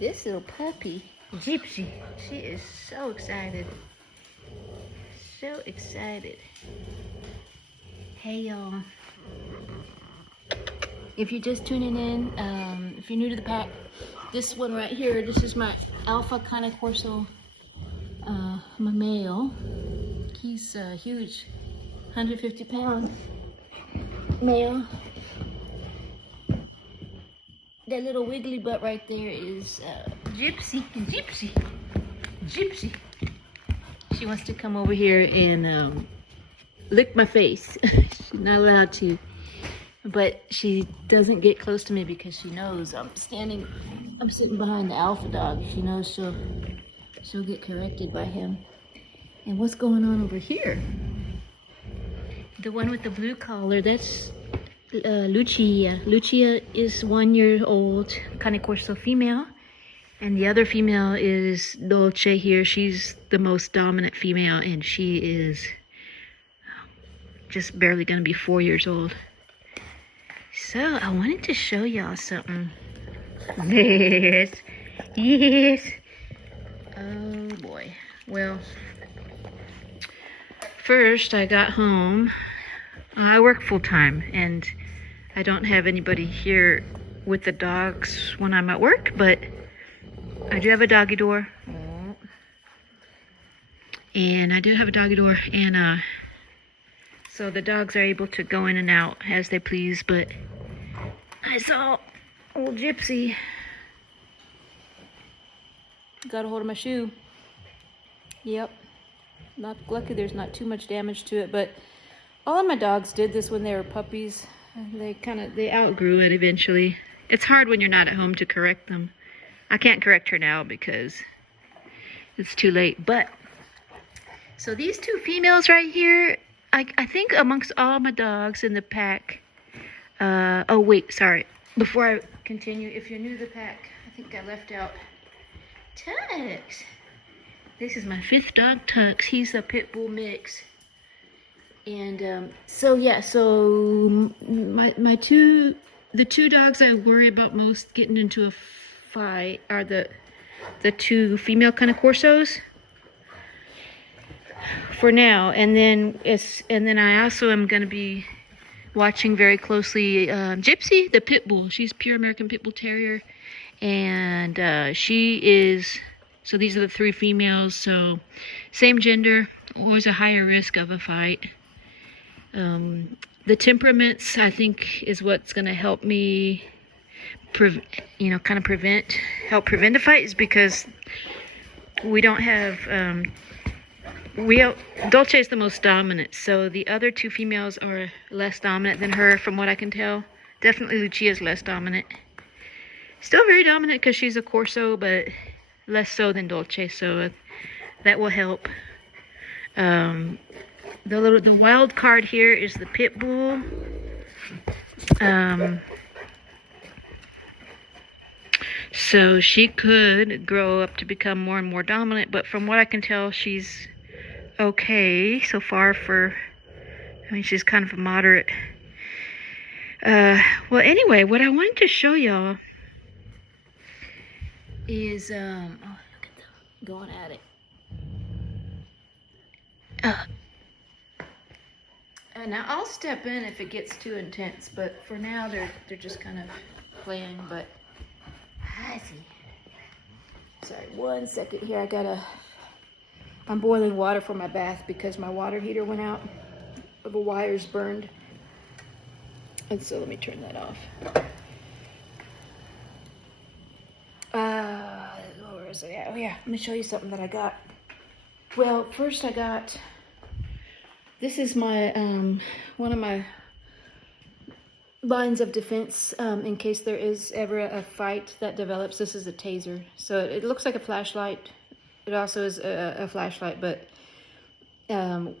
this little puppy, Gypsy, she is so excited. So excited. Hey y'all. If you're just tuning in, if you're new to the pack, this one right here, this is my Alpha Cane Corso, my male. He's huge, 150-pound male. That little wiggly butt right there is Gypsy. Gypsy. She wants to come over here and lick my face. She's not allowed to, but she doesn't get close to me because she knows I'm sitting behind the alpha dog. She knows she'll get corrected by him. And what's going on over here? The one with the blue collar, that's Lucia. Lucia is 1 year old, Cane Corso female. And the other female is Dolce here. She's the most dominant female, and she is just barely gonna be 4 years old. So I wanted to show y'all something. Yes. Oh boy. Well, first I got home. I work full time, and I don't have anybody here with the dogs when I'm at work, but I do have a doggy door. And I do have a doggy door, and so the dogs are able to go in and out as they please. But I saw old Gypsy got a hold of my shoe. Yep. Not lucky there's not too much damage to it, but all of my dogs did this when they were puppies. They outgrew it eventually. It's hard when you're not at home to correct them. I can't correct her now because it's too late. But so these two females right here, I think amongst all my dogs in the pack. Oh wait, sorry. Before I continue, if you're new to the pack, I think I left out Tux. This is my 5th dog, Tux. He's a pit bull mix. And so yeah, so the two dogs I worry about most getting into a fight are the two female Cane Corsos for now, and then I also am going to be watching very closely Gypsy, the pit bull. She's pure American Pitbull Terrier, and she is. So these are the 3 females. So same gender, always a higher risk of a fight. The temperaments, I think, is what's going to help me, help prevent a fight, is because we don't have, Dolce is the most dominant, so the other 2 females are less dominant than her, from what I can tell. Definitely Lucia is less dominant. Still very dominant because she's a Corso, but less so than Dolce, so that will help. The wild card here is the pit bull. So she could grow up to become more and more dominant, but from what I can tell, she's okay so far she's kind of a moderate. Well, anyway, what I wanted to show y'all is, oh, look at them going at it. Now I'll step in if it gets too intense, but for now they're just kind of playing. But I see. Sorry, 1 second here. I'm boiling water for my bath because my water heater went out. The wires burned, and so let me turn that off. Where is it at? Oh yeah, let me show you something that I got. Well, first I got. This is my one of my lines of defense in case there is ever a fight that develops. This is a taser, so it looks like a flashlight. It also is a flashlight, but one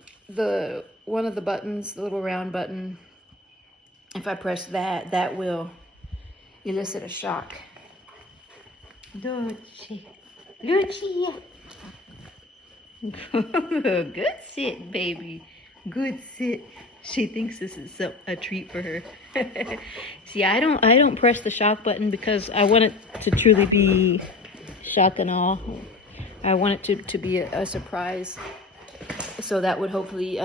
of the buttons, the little round button, if I press that will elicit a shock. Lucia. Good sit, baby. Good sit. She thinks this is a treat for her. See, I don't press the shock button because I want it to truly be shock and awe. I want it to be a surprise, so that would hopefully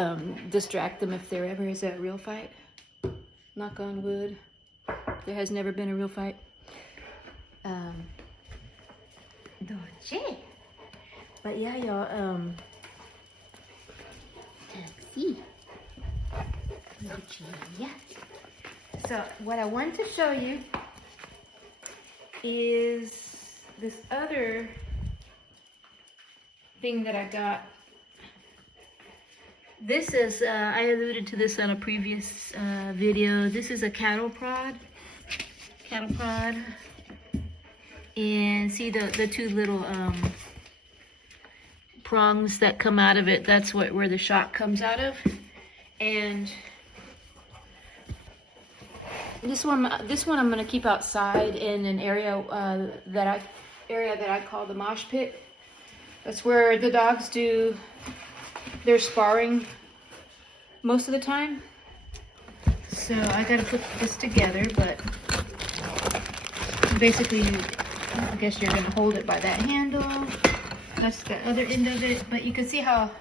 distract them if there ever is a real fight. Knock on wood. There has never been a real fight. Dolce. But yeah, y'all, Gypsy. Yeah. So what I want to show you is this other thing that I got. This is, I alluded to this on a previous video. This is a cattle prod. And see the two little prongs that come out of it. That's where the shock comes out of. And this one I'm gonna keep outside in an area that I call the mosh pit. That's where the dogs do their sparring most of the time. So I gotta put this together, but basically, I guess you're gonna hold it by that handle. That's the other end of it, but you can see how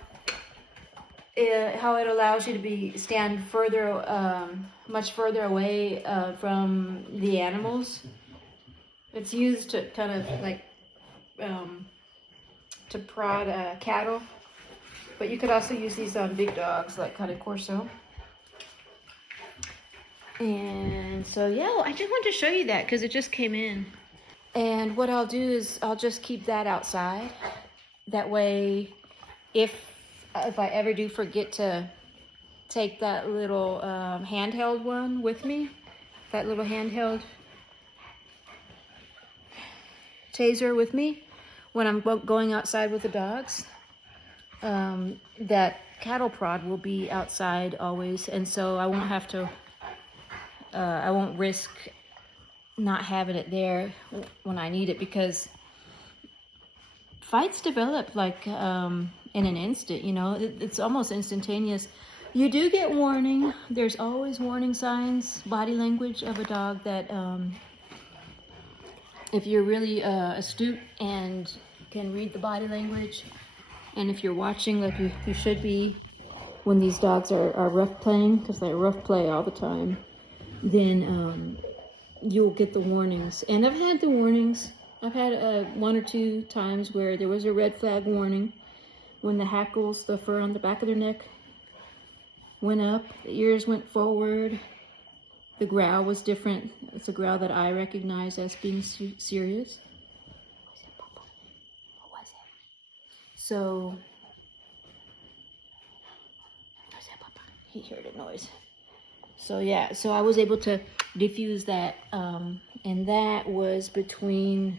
it allows you to stand further, much further away from the animals. It's used to kind of like to prod cattle, but you could also use these on big dogs like Cane Corso. And so yeah, I just wanted to show you that because it just came in. And what I'll do is I'll just keep that outside. That way, if I ever do forget to take that little handheld one with me, that little handheld taser with me when I'm going outside with the dogs, that cattle prod will be outside always, and so I won't have to, I won't risk not having it there when I need it, because fights develop like in an instant, you know. It's almost instantaneous. You do get warning. There's always warning signs, body language of a dog that if you're really astute and can read the body language, and if you're watching like you should be when these dogs are rough playing, because they rough play all the time, then you'll get the warnings. And I've had the warnings. I've had one or two times where there was a red flag warning when the hackles, the fur on the back of their neck, went up, the ears went forward, the growl was different. It's a growl that I recognize as being serious. What was it? So, he heard a noise. So yeah, so I was able to diffuse that, and that was between,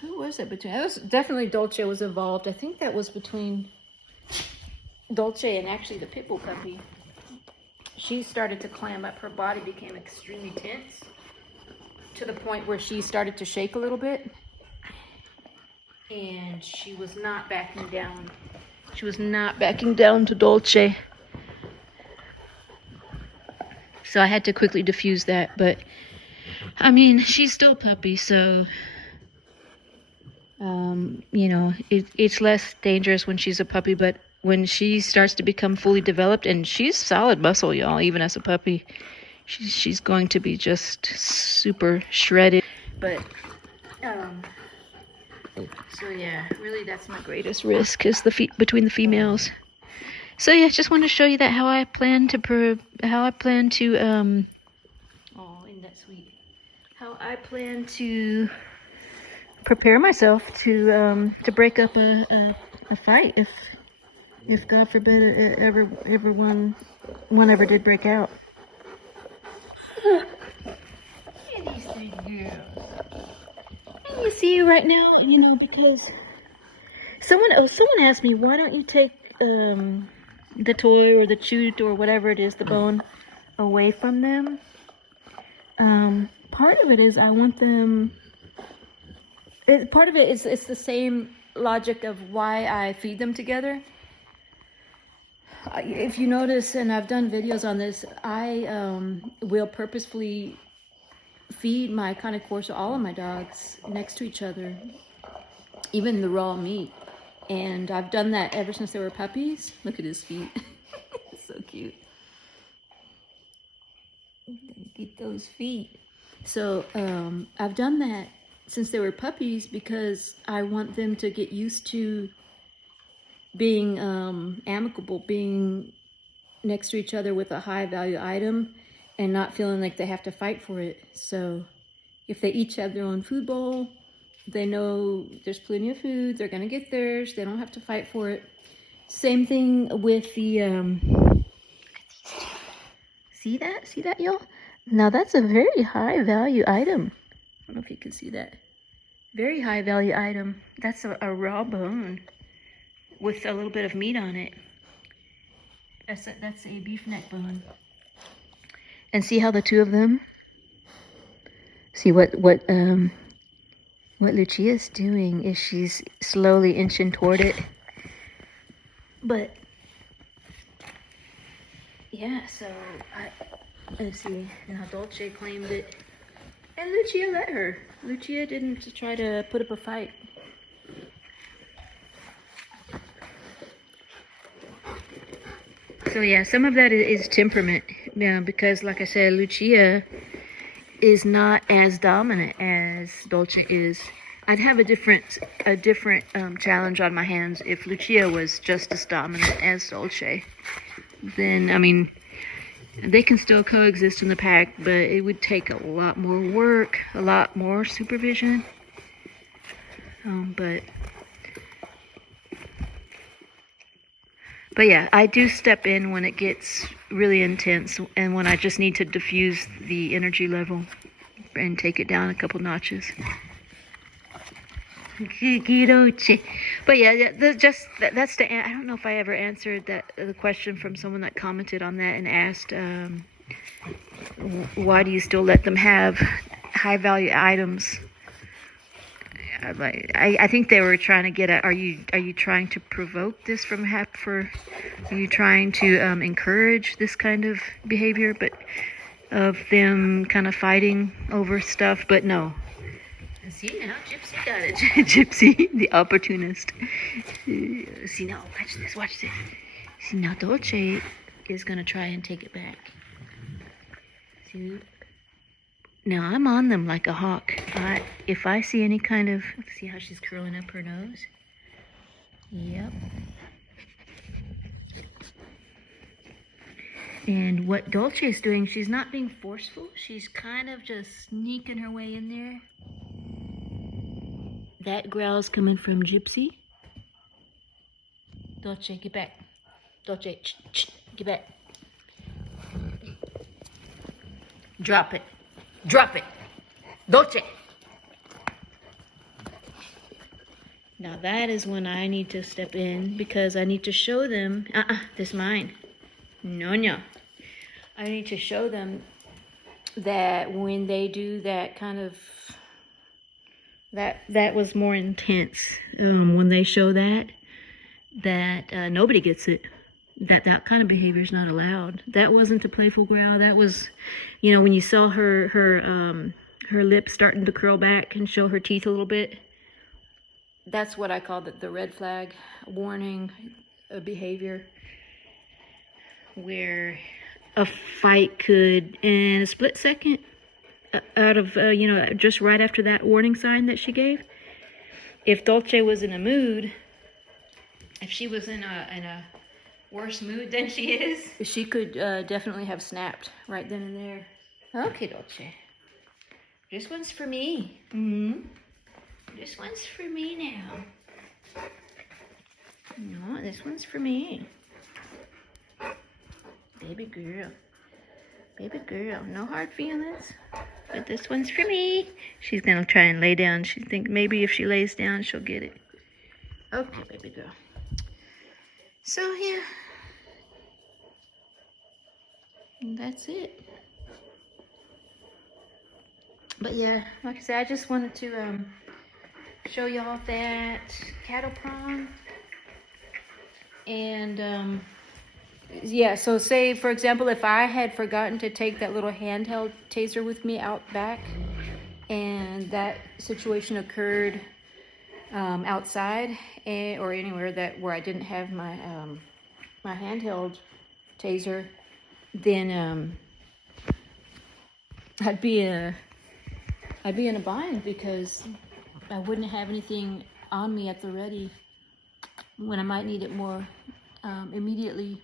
who was it between? It was definitely Dolce was involved. I think that was between Dolce and actually the Pitbull puppy. She started to clam up. Her body became extremely tense to the point where she started to shake a little bit, and she was not backing down. She was not backing down to Dolce. So I had to quickly diffuse that, but I mean, she's still a puppy, so you know, it's less dangerous when she's a puppy, but when she starts to become fully developed, and she's solid muscle, y'all, even as a puppy, she's going to be just super shredded. But so yeah, really that's my greatest risk, is between the females. So yeah, just wanted to show you that how I plan to oh, isn't that sweet? How I plan to prepare myself to break up a fight if God forbid one ever did break out. Look at these three girls. And you see right now, you know, because someone asked me, why don't you take the toy or the chew or whatever it is, the bone, away from them? Part of it is I want them. Part of it is it's the same logic of why I feed them together. If you notice, and I've done videos on this, I will purposefully feed my Cane Corso, all of my dogs, next to each other, even the raw meat. And I've done that ever since they were puppies. Look at his feet. So cute. Get those feet. So I've done that since they were puppies because I want them to get used to being amicable, being next to each other with a high value item and not feeling like they have to fight for it. So if they each have their own food bowl, they know there's plenty of food, they're gonna get theirs, they don't have to fight for it. Same thing with the see that y'all? Now that's a very high value item. I don't know if you can see that. Very high value item. That's a raw bone with a little bit of meat on it. That's a beef neck bone. And see how the two of them, see what Lucia's doing is she's slowly inching toward it. But yeah, so let's see. Now Dolce claimed it, and Lucia let her. Lucia didn't try to put up a fight. So yeah, some of that is temperament. Yeah, because like I said, Lucia is not as dominant as Dolce is. I'd have a different challenge on my hands if Lucia was just as dominant as Dolce. Then, I mean, they can still coexist in the pack, but it would take a lot more work, a lot more supervision. But yeah, I do step in when it gets really intense and when I just need to diffuse the energy level and take it down a couple notches. But yeah, that's the. I don't know if I ever answered the question from someone that commented on that and asked, why do you still let them have high value items? I think they were trying to get at, are you trying to provoke this from are you trying to encourage this kind of behavior, but of them kind of fighting over stuff? But no. See now, Gypsy got it. Gypsy, the opportunist. See now, watch this. See now, Dolce is gonna try and take it back. See. Now I'm on them like a hawk. If I see any kind of, see how she's curling up her nose? Yep. And what Dolce is doing, she's not being forceful. She's kind of just sneaking her way in there. That growl's coming from Gypsy. Dolce, get back. Dolce, get back. Drop it. Drop it. Dolce. Now that is when I need to step in because I need to show them, this is mine. No. I need to show them that when they do that kind of, that was more intense. When they show that nobody gets it. That kind of behavior is not allowed. That wasn't a playful growl. That was, when you saw her lips starting to curl back and show her teeth a little bit. That's what I call the red flag warning behavior, where a fight could, in a split second, out of just right after that warning sign that she gave. If Dolce was in a mood, if she was in a worse mood than she is, she could definitely have snapped right then and there. Okay, Dolce. This one's for me. This one's for me now. No, this one's for me. Baby girl. Baby girl. No hard feelings. But this one's for me. She's gonna try and lay down. She thinks maybe if she lays down, she'll get it. Okay, baby girl. So, yeah. And that's it. But yeah, like I said, I just wanted to show y'all that cattle prong. And Yeah, so say, for example, if I had forgotten to take that little handheld taser with me out back, and that situation occurred outside or anywhere where I didn't have my my handheld taser, then I'd be in a bind because I wouldn't have anything on me at the ready when I might need it more immediately.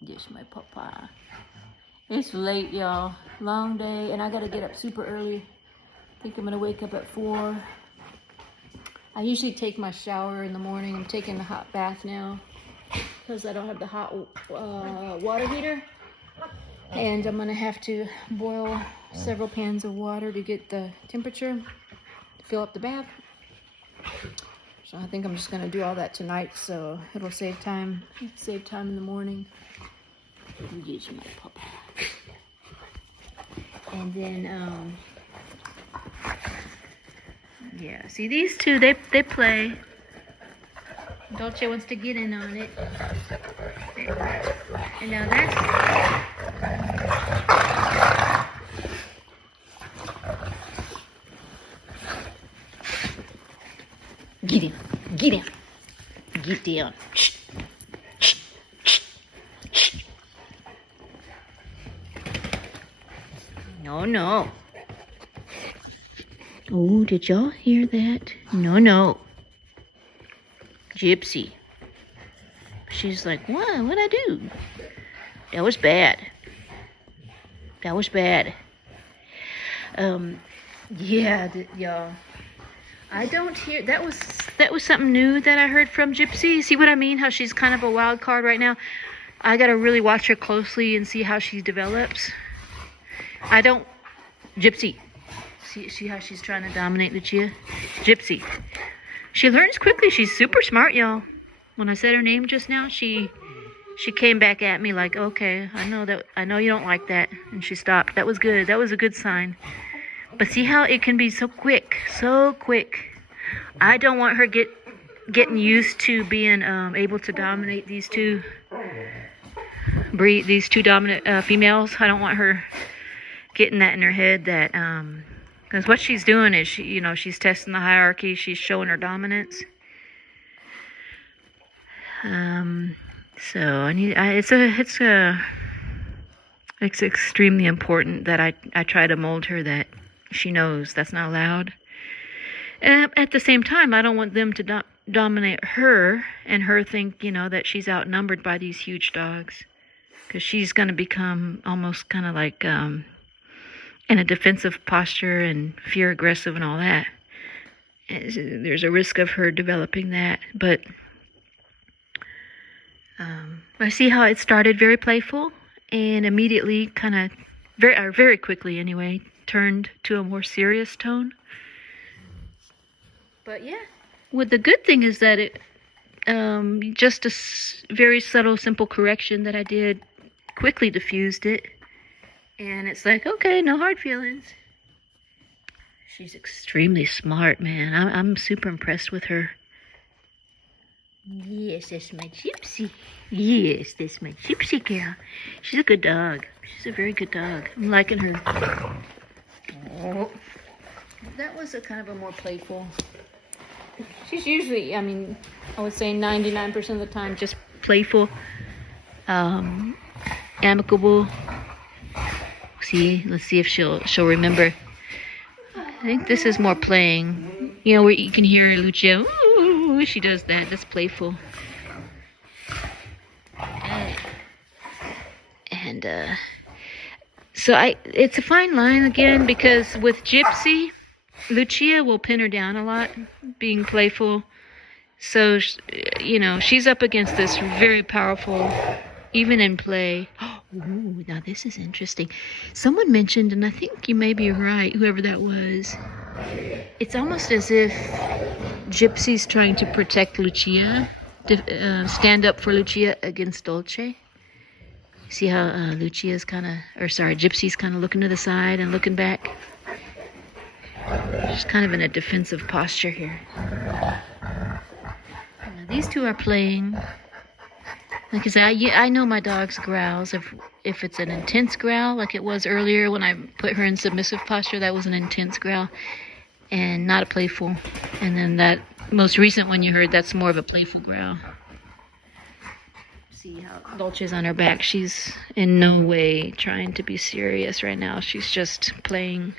Yes, my papa. It's late, y'all. Long day, and I gotta get up super early. I think I'm gonna wake up at 4. I usually take my shower in the morning. I'm taking a hot bath now because I don't have the hot water heater. And I'm gonna have to boil several pans of water to get the temperature to fill up the bath. So I think I'm just gonna do all that tonight, so it'll save time in the morning. Use my papa. And then yeah, see these two, they play. Dolce wants to get in on it. And now that's get him. Get down. No. Oh, did y'all hear that? No. Gypsy. She's like, what? What'd I do? That was bad. Yeah, y'all. I don't hear, that was something new that I heard from Gypsy. See what I mean? How she's kind of a wild card right now. I gotta really watch her closely and see how she develops. Gypsy. See how she's trying to dominate Lucia? Gypsy. She learns quickly. She's super smart, y'all. When I said her name just now, she came back at me like, okay, I know you don't like that. And she stopped. That was good. That was a good sign. But see how it can be so quick. I don't want her getting used to being able to dominate these two dominant females. I don't want her getting that in her head that because what she's doing is she's testing the hierarchy. She's showing her dominance. So it's extremely important that I try to mold her that she knows that's not allowed. And at the same time, I don't want them to dominate her and her think, that she's outnumbered by these huge dogs. Because she's going to become almost kind of like in a defensive posture and fear aggressive and all that. There's a risk of her developing that. But I see how it started very playful and immediately kind of, very quickly anyway, turned to a more serious tone. But yeah, the good thing is that it, just a very subtle, simple correction that I did quickly diffused it. And it's like, okay, no hard feelings. She's extremely smart, man. I'm super impressed with her. Yes, that's my Gypsy. Yes, that's my Gypsy girl. She's a good dog. She's a very good dog. I'm liking her. Oh. That was a kind of a more playful. She's usually, I would say 99% of the time just playful, amicable. Let's see if she'll remember. I think this is more playing. Where you can hear Lucia. Ooh, she does that. That's playful. And so it's a fine line again because with Gypsy, Lucia will pin her down a lot, being playful. So, she's up against this very powerful, even in play. Ooh, now this is interesting. Someone mentioned, and I think you may be right, whoever that was, it's almost as if Gypsy's trying to protect Lucia, stand up for Lucia against Dolce. See how Gypsy's kind of looking to the side and looking back. She's kind of in a defensive posture here. Now these two are playing. Like I said, I know my dog's growls. If it's an intense growl, like it was earlier when I put her in submissive posture, that was an intense growl and not a playful. And then that most recent one you heard, that's more of a playful growl. See how Dolce's on her back. She's in no way trying to be serious right now. She's just playing.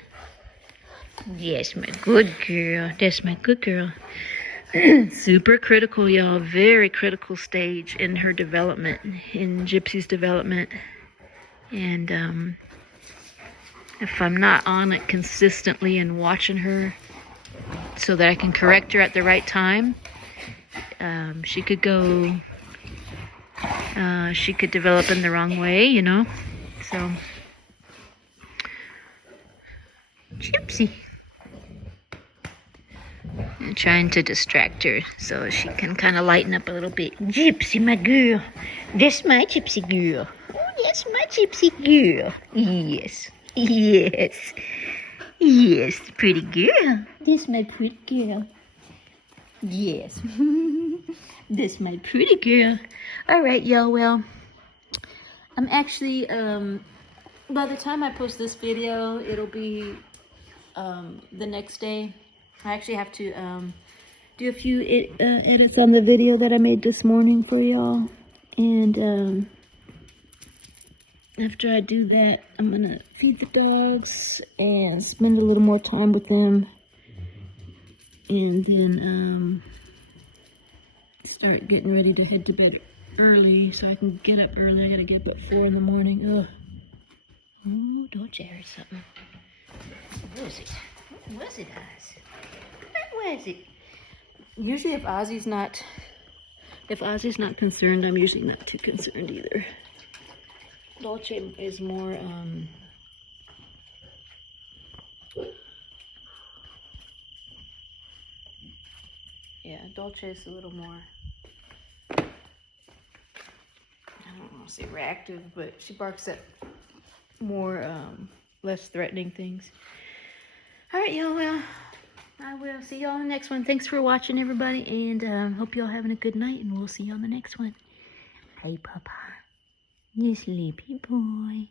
Yes, my good girl. That's my good girl. Super critical, y'all. Very critical stage in her development, in Gypsy's development. And if I'm not on it consistently and watching her so that I can correct her at the right time, she could go, she could develop in the wrong way, you know. So, Gypsy. I'm trying to distract her so she can kind of lighten up a little bit. Gypsy, my girl. That's my Gypsy girl. Oh, that's my Gypsy girl. Yes. Yes. Yes, pretty girl. That's my pretty girl. Yes. That's my pretty girl. All right, y'all. Well, I'm actually, by the time I post this video, it'll be the next day. I actually have to do a few edits on the video that I made this morning for y'all. And after I do that, I'm going to feed the dogs and spend a little more time with them. And then start getting ready to head to bed early so I can get up early. I got to get up at 4 in the morning. Ugh. Oh, don't you hear something? What was it? What was it, Oz? What was it? Usually if Ozzy's not concerned, I'm usually not too concerned either. Dolce is more, yeah, Dolce is a little more, I don't want to say reactive, but she barks at more, less threatening things. All right, y'all, well, I will see y'all in the next one. Thanks for watching, everybody, and hope y'all having a good night, and we'll see you on the next one. Hey, Papa. You sleepy boy.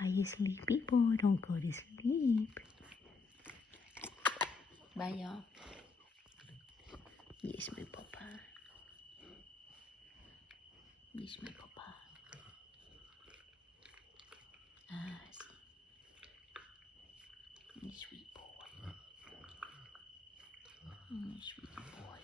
Are you sleepy boy? Don't go to sleep. Bye, y'all. Yes, my Papa. Yes, my Papa. Sweet boy. Sweet boy.